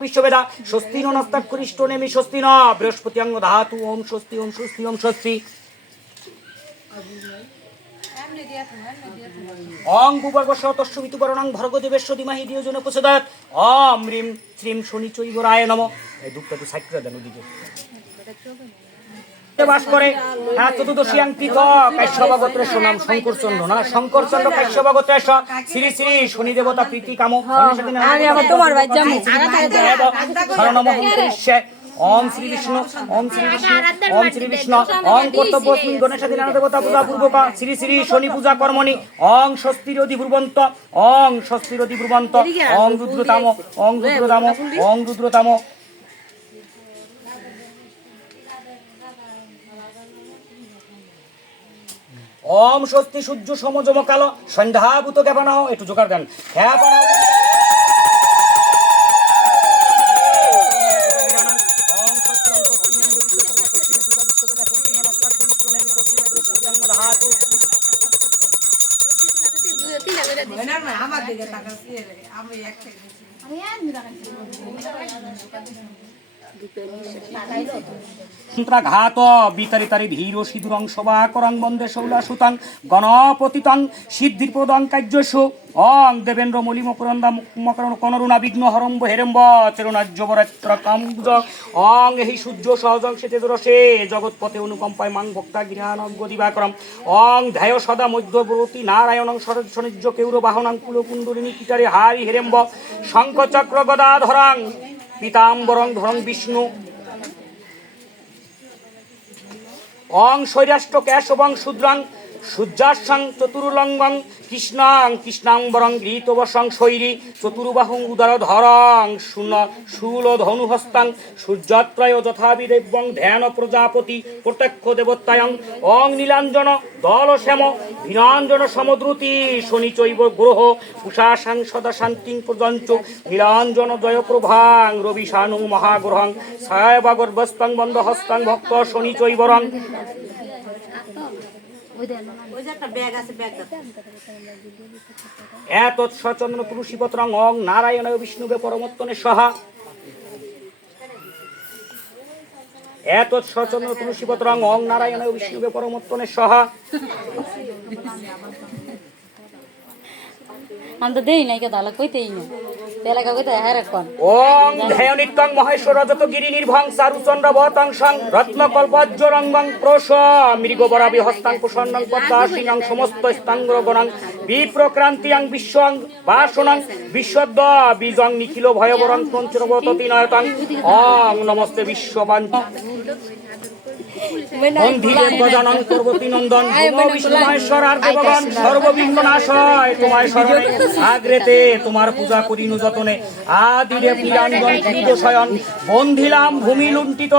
বিশ্ববেদা স্বস্তি নস্তাক্ষরিষ্ট নেমি স্বস্তি ন বৃহস্পতি অঙ্গ ধাতু ওম স্বস্তি ওম স্বস্তি ওম স্বস্তি অং ভূবর্গস্য তস্মিতু বরণং ভর্গদেবেশ্ব ধীমহি ধিয়ো যো ন প্রচোদয়াৎ ওম হ্রিম শ্রীম শনি চৈবরায় নমঃ। এই দুঃখটা তো সাইড করে দেন ওদিকে বাস করে। হ্যাঁ, চতুর্দশী কৃত কাশ্যপ গোত্রের নাম শঙ্করচন্দ্র না শঙ্করচন্দ্র কাশ্যপ গোত্রের শ্রী শ্রী শনি দেবতা প্রীতি কাম ওম শ্রী বিষ্ণু ওম শ্রী বিষ্ণু ওম শ্রী বিষ্ণু ওম কর্তব্যস্মিন গণেশাদিন দেবতা পূজা পূর্বক শ্রী শ্রী শনি পূজা কর্মণি ওং স্বস্তিরোধি ব্রুবন্ত ওং স্বস্তিরোধি ব্রুবন্ত ওং রুদ্রতাম ওং রুদ্রতাম ওং রুদ্রতাম ওম স্বস্তি সূর্য সমজম কালো সন্ধ্যাভূত জ্ঞাপনা একটু জোগাড় দেন জ্ঞাপনা ঘাত বিতারিতারি ধীর সিধুরং সভা করং বন্দে শৌলা সুতাং গণপতিতং সিদ্ধিপদং কার্যসু অং দেবেন্দ্র মলি মকরণ কনরুণা বিঘ্ন হরম্ব হেরম্ব চেরুণাজ্যবরাত্র কাম্বুজ অং হি সূর্য সহজং সে তেজরসে জগৎপথে অনুকম্পায় মাং ভক্তা গৃহানজ্ঞ দিবাকরম অং ধ্যায় সদা মধ্যবর্তী নারায়ণং সরস্বনিজ্য কেউর বাহনাং কুলকুণ্ডলিনী কিটারে হারি হেরম্ব শঙ্খচক্র গদাধরাং পীতাম্বরং ধরং বিষ্ণু অং শৈরাষ্ট্র কেশবং শূদ্রং সূর্যাসং চতুর্লঙ্গং কৃষ্ণাং কৃষ্ণাম্বরং গৃহীতবসং শৈরী চতুর্বাহুং উদারধরং শূল ধনুহস্তাং সূর্যত্রয় যথাবিদেব্যং ধ্যান প্রজাপতি প্রত্যক্ষ দেবতায়ং অং নীলাঞ্জন দলশ্যাম ভীরাঞ্জন সমদ্রুতি শনিচৈব গ্রহ উষাসাং সদা শান্তিং প্রজঞ্চ নীলাঞ্জন জয়প্রভাং রবিশানু মহাগ্রহং ছায়াবাগর্বস্তং বন্দহস্তাং ভক্ত শনিচৈবরং এতৎসচন্দ্র তুলসীপত্রং অং নারায়ণায় বিষ্ণুবে পরমত্তনে সহা এতৎসচন্দ্র তুলসীপত্রং অং নারায়ণায় বিষ্ণুবে পরমত্তনে সহা আমি তো দেই নাই কে দালা কইতেই না তেলাকা কইতে হারাকন ওং ধ্যায়নিত্যং মহেশ্বর রজত গিরি নির্ভং চারুচন্দ্র বহতং সং রত্নকল্পজ্জরঙ্গং প্রস মৃগবরাবি হস্তাং প্রসন্নং পদ্মাসিনং সমস্ত স্তাঙ্গ্র গণং বিপ্রক্রান্তিয়াং বিশ্বং বাসনং বিশ্বদ্দ বীজং নিখিল ভয়বরং পঞ্চরবততি নয়তং ওং নমস্তে বিশ্ববাঞ্চ বন্ধিদেব গজানন পর্বতী নন্দন বিষ্ণু মহেশ্বর আর দেবগণ সর্ববিঘ্ন নাশয় তোমায় শরণে আগ্রেতে তোমার পূজা করিনু যতনে আদিদেব নীলাঞ্জন শয়ন বন্ধিলাম ভূমি লুণ্ঠিত